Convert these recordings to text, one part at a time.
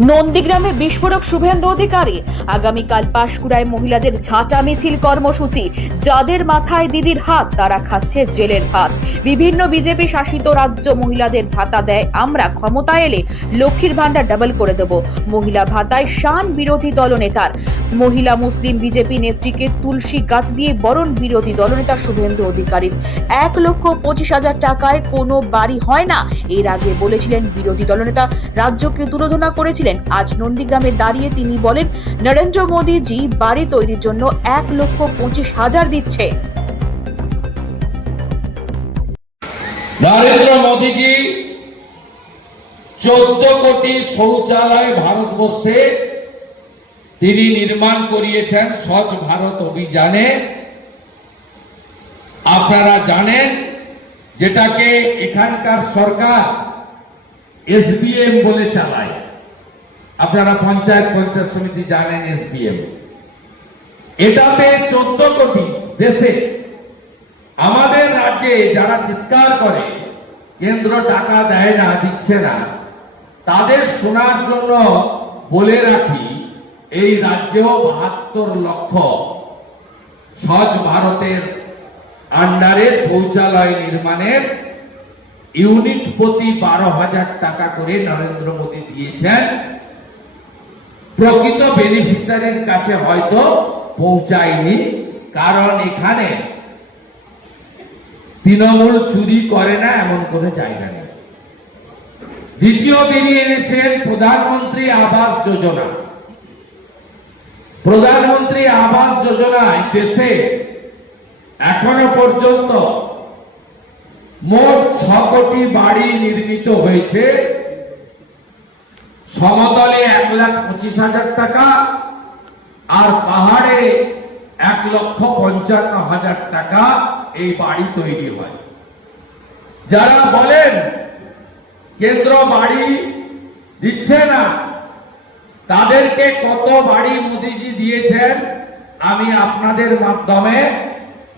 নন্দীগ্রামে বিস্ফোরক শুভেন্দু অধিকারী। আগামীকাল পাশকুড়ায় মহিলাদের ঝাঁটা মিছিল কর্মসূচি। যাদের মাথায় দিদির হাত, তারা খাচ্ছে জেলের ভাত। বিভিন্ন বিজেপি শাসিত রাজ্য মহিলাদের ভাতা দেয়। আমরা ক্ষমতা এলে লক্ষ্মীর ভান্ডার ডাবল করে দেব। মহিলা ভাতায় শান বিরোধী দলনেতার মহিলা মুসলিম বিজেপি নেত্রীকে তুলসী গাছ দিয়ে বরণ বিরোধী দলনেতা শুভেন্দু অধিকারীর। এক লক্ষ পঁচিশ হাজার টাকায় কোনো বাড়ি হয় না। এর আগে বলেছিলেন বিরোধী দলনেতা রাজ্যকে তুলোধনা করেছিলেন। আজ নন্দীগ্রামে দাঁড়িয়ে তিনি বলেন, নরেন্দ্র মোদীজি বাড়ি তৈরির জন্য এক লক্ষ পঁচিশ হাজার দিচ্ছে। নরেন্দ্র মোদীজি চোদ্দ কোটি শৌচালয় ভারতবর্ষে তিনি নির্মাণ করিয়েছেন স্বচ্ছ ভারত অভিযানে। আপনারা জানেন যেটাকে এখানকার সরকার এসবিএম বলে চালায়। আপনারা পঞ্চায়েত পঞ্চায়েত সমিতি জানেন এসবিএম। এটাতে চোদ্দ কোটি দেশে আমাদের রাজ্যে যারা চিৎকার করে, কেন্দ্র টাকা দেয় না, দিচ্ছে না, তাদের শোনার জন্য বলে রাখি, এই রাজ্যেও বাহাত্তর লক্ষ স্বচ্ছ ভারতের আন্ডারে শৌচালয় নির্মাণের ইউনিট প্রতি বারো হাজার টাকা করে নরেন্দ্র মোদী দিয়েছেন। প্রকৃত বেনিফিশিয়ারির কাছে হয়তো পৌঁছায়নি, কারণ এখানে তৃণমূল চুরি করে না এমন কোনো জায়গা নেই। দ্বিতীয় তিনি এনেছেন প্রধানমন্ত্রী আবাস যোজনা। প্রধানমন্ত্রী আবাস যোজনায় দেশে এখনও পর্যন্ত মোট ছ কোটি বাড়ি নির্মিত হয়েছে। সমতলে এক লাখ পঁচিশ হাজার টাকা আর পাহাড়ে এক লক্ষ পঞ্চান্ন হাজার টাকা এই বাড়ি তৈরি হয়। যারা বলেন কেন্দ্র বাড়ি দিচ্ছে না, তাদেরকে কত বাড়ি মোদিজি দিয়েছেন আমি আপনাদের মাধ্যমে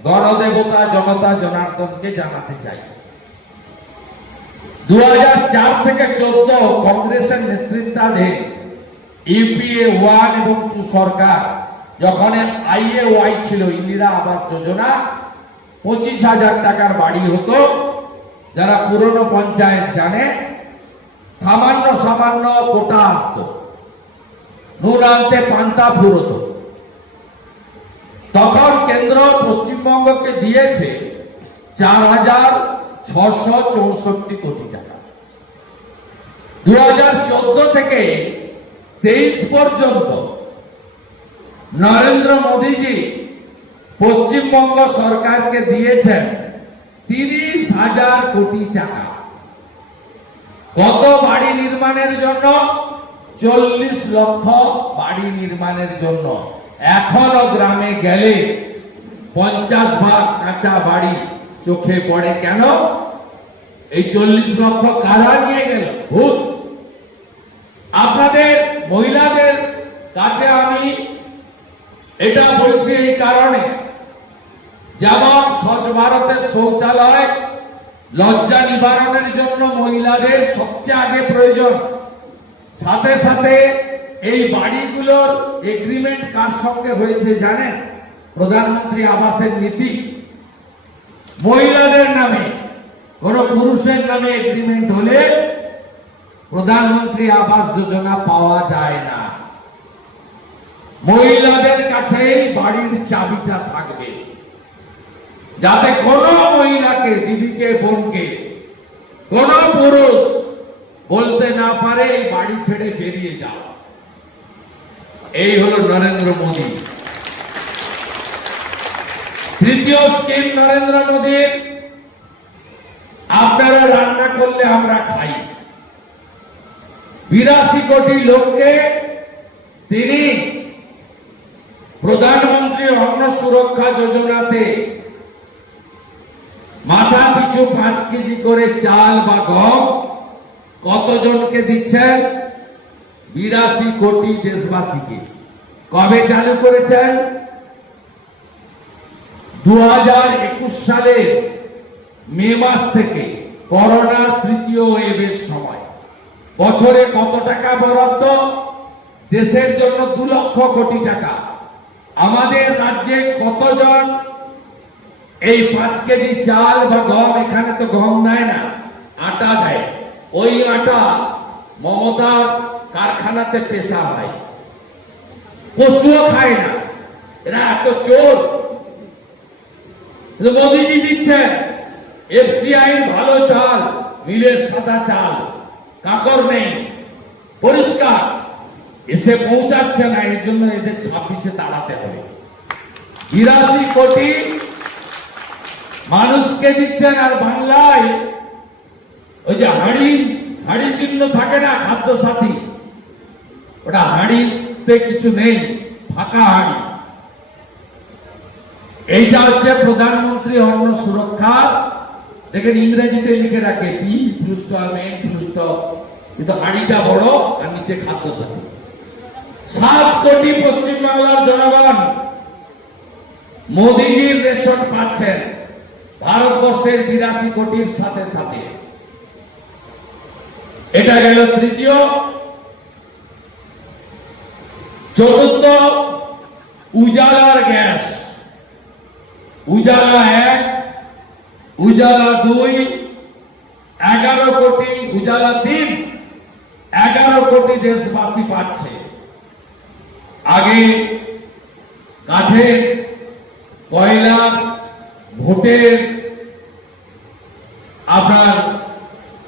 গণদেবতা, জনতা, জনার্দনকে জানাতে চাই। দু হাজার চার থেকে চোদ্দ কংগ্রেসের নেতৃত্বাধীন ইউপিএ ওয়ান এবং টু সরকার, যখন আইএ ওয়াই ছিল, ইন্দিরা আবাস যোজনা, পঁচিশ হাজার টাকার বাড়ি হতো। যারা পুরনো পঞ্চায়েত জানে, সামান্য সামান্য কোটা আসতো। নুন আনতে পান্তা ফুরত। তখন কেন্দ্র পশ্চিমবঙ্গকে দিয়েছে চার হাজার ছশো চৌষট্টি কোটি টাকা। দু হাজার চোদ্দ থেকে তেইশ পর্যন্ত নরেন্দ্র মোদীজি পশ্চিমবঙ্গ সরকারকে দিয়েছেন তিরিশ হাজার কোটি টাকা। কত বাড়ি নির্মাণের জন্য? চল্লিশ লক্ষ বাড়ি নির্মাণের জন্য। এখনও গ্রামে গেলে পঞ্চাশ ভাগ কাঁচা বাড়ি চোখে পড়ে কেন? এই চল্লিশ লক্ষ কারা নিয়ে গেল? ভূত। আপনাদের মহিলাদের কাছে আমি এটা বলছি এই কারণে, যেমন স্বচ্ছ ভারতের শৌচালয় লজ্জা নিবারণের জন্য মহিলাদের সবচেয়ে আগে প্রয়োজন। সাথে সাথে এই বাড়িগুলোর এগ্রিমেন্ট কার সঙ্গে হয়েছে জানেন? প্রধানমন্ত্রী আবাসের নীতি। মহিলাদের নামে কোন পুরুষের নামে এগ্রিমেন্ট হলে প্রধানমন্ত্রী আবাস যোজনা পাওয়া যায় না। মহিলাদের কাছেই বাড়ির চাবিটা থাকবে। যাতে কোন মহিলাকে, দিদিকে, বোনকে, কোন পুরুষ বলতে না পারে এই বাড়ি ছেড়ে বেরিয়ে যাও এই হলো নরেন্দ্র মোদী। তৃতীয় স্কিম নরেন্দ্র মোদীর। আমরা খাই। বিরাশি কোটি লোককে তিনি প্রধানমন্ত্রী অন্ন সুরক্ষা যোজনাতে মাথা পিছু পাঁচ কেজি করে চাল বা গম কতজনকে দিচ্ছেন? বিরাশি কোটি দেশবাসীকে। কবে চালু করেছেন? দুই হাজার একুশ সালে মে মাস থেকে। করোনার তৃতীয় ওয়েভের সময়। বছরে কত টাকা বরাদ্দ? দেশের জন্য দু লক্ষ কোটি টাকা। আমাদের রাজ্যে কতজন এই পাঁচ কেজি চাল বা গম, এখানে তো গম নেয় না, আটা দেয়। ওই আটা মমতার কারখানাতে পেশা হয়। পশুও খায় না। এরা এত চোর। মোদিজি দিচ্ছেন। এফসিআই ভালো চাল, মিলের সাদা চাল, কাকর নেই, পরিষ্কার। এসে পৌঁছাচ্ছে না, এর জন্য এদের ছাব্বিশে তাড়াতে হবে। বিরাশি কোটি মানুষকে দিচ্ছেন, আর বাংলায় ওই যে হাড়ি হাড়ি চিহ্ন থাকে না খাদ্য সাথী ওটা হাড়িতে কিছু নেই, ফাঁকা হাড়ি। এইটা হচ্ছে প্রধানমন্ত্রী অন্ন সুরক্ষা। দেখেন ইংরেজিতে লিখে রাখে, পি মেন কিন্তু হাড়িটা বড় আর নিচে খাদ্য সাথী। সাত কোটি পশ্চিমবাংলার জনগণ মোদীজির রেশন পাচ্ছেন, ভারতবর্ষের বিরাশি কোটির সাথে সাথে। এটা গেল তৃতীয়। চতুর্থ, উজালার গ্যাস। উজালা এক উজালা দুই, এগারো কোটি উজালা তিন, এগারো কোটি দেশবাসী পাচ্ছে। আগে কাঠের, কয়লার, ভোটের, আপনার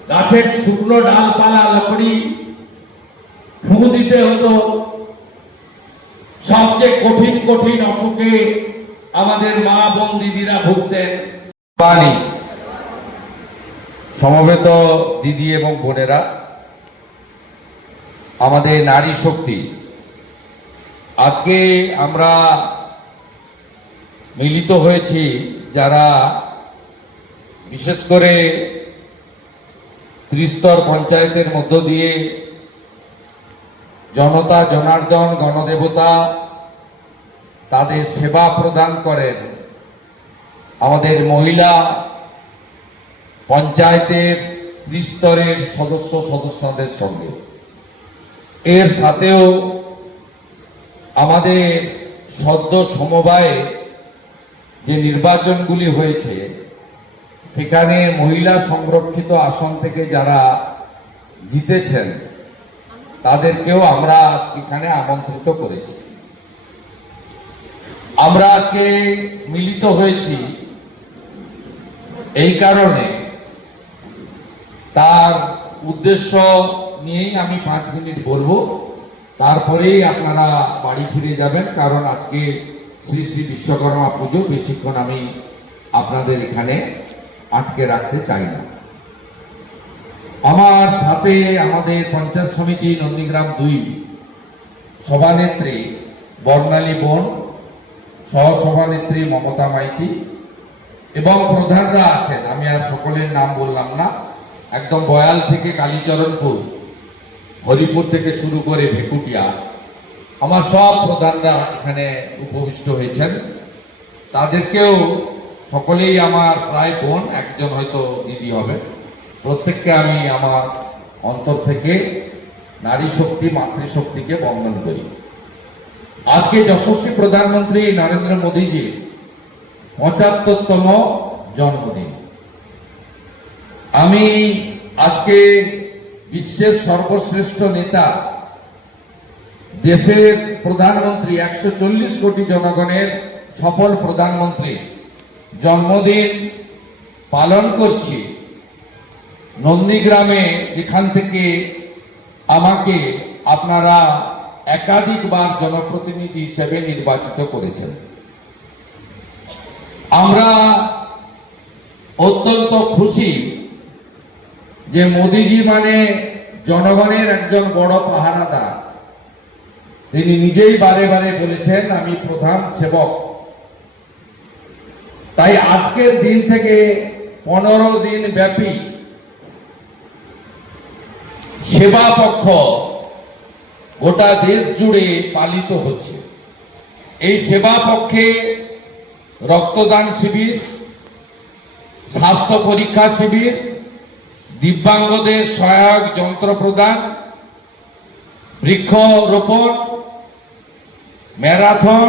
গাছের শুকনো ডালপালা, লকড়ি ফু দিতে হতো। সবচেয়ে কঠিন কঠিন অসুখে আমাদের মা বোন দিদিরা ভুগতেন। পানি। সমবেত দিদি এবং বোনেরা, আমাদের নারী শক্তি। আজকে আমরা মিলিত হয়েছি যারা বিশেষ করে ত্রিস্তর পঞ্চায়েতের মধ্য দিয়ে জনতা, জনার্দন, গণদেবতা তাদের সেবা প্রদান করেন। আমাদের মহিলা পঞ্চায়েতের ত্রিস্তরের সদস্য সদস্যদের সঙ্গে। এর সাথেও আমাদের সদ্য সমবায়ে যে নির্বাচনগুলি হয়েছে, সেখানে মহিলা সংরক্ষিত আসন থেকে যারা জিতেছেন, তাদেরকেও আমরা এখানে আমন্ত্রিত করেছি। আমরা আজকে মিলিত হয়েছি এই কারণে তার উদ্দেশ্য নিয়েই আমি পাঁচ মিনিট বলব। তারপরেই আপনারা বাড়ি ফিরে যাবেন, কারণ আজকে শ্রী শ্রী বিশ্বকর্মা পুজো, বেশিক্ষণ আমি আপনাদের এখানে আটকে রাখতে চাই না। আমার সাথে আমাদের পঞ্চায়েত সমিতি নন্দীগ্রাম দুই সভানেত্রী বর্ণালী বোন, সহসভানেত্রী মমতা মাইতি এবং প্রধানরা আছেন। আমি আর সকলের নাম বললাম না। একদম বয়াল থেকে কালীচরণপুর, হরিপুর থেকে শুরু করে ভেকুটিয়া। আমার সব প্রধানরা এখানে উপবিষ্ট হয়েছেন। তাদেরকেও সকলেই আমার প্রায় বোন, একজন হয়তো দিদি হবে। প্রত্যেককে আমি আমার অন্তর থেকে নারী শক্তি, মাতৃশক্তিকে বন্দন করি। আজকে যশস্বী প্রধানমন্ত্রী নরেন্দ্র মোদীজির পঁচাত্তরতম জন্মদিন। আমি আজকে বিশ্বের সর্বশ্রেষ্ঠ নেতা, দেশের প্রধানমন্ত্রী, একশো চল্লিশ কোটি জনগণের সফল প্রধানমন্ত্রী জন্মদিন পালন করছি। নন্দীগ্রামে যেখান থেকে আমাকে আপনারা একাধিকবার জনপ্রতিনিধি হিসেবে নির্বাচিত করেছেন। আমরা অত্যন্ত খুশি যে মোদিজি মানে জনগণের একজন বড় পাহারাদার। তিনি নিজেই বারে বারে বলেছেন, আমি প্রধান সেবক। তাই আজকের দিন থেকে পনেরো দিন ব্যাপী সেবা পক্ষ গোটা দেশ জুড়ে পালিত হচ্ছে। এই সেবা পক্ষে রক্তদান শিবির স্বাস্থ্য পরীক্ষা শিবির দিব্যাঙ্গদের সহায়ক যন্ত্র প্রদান বৃক্ষরোপণ ম্যারাথন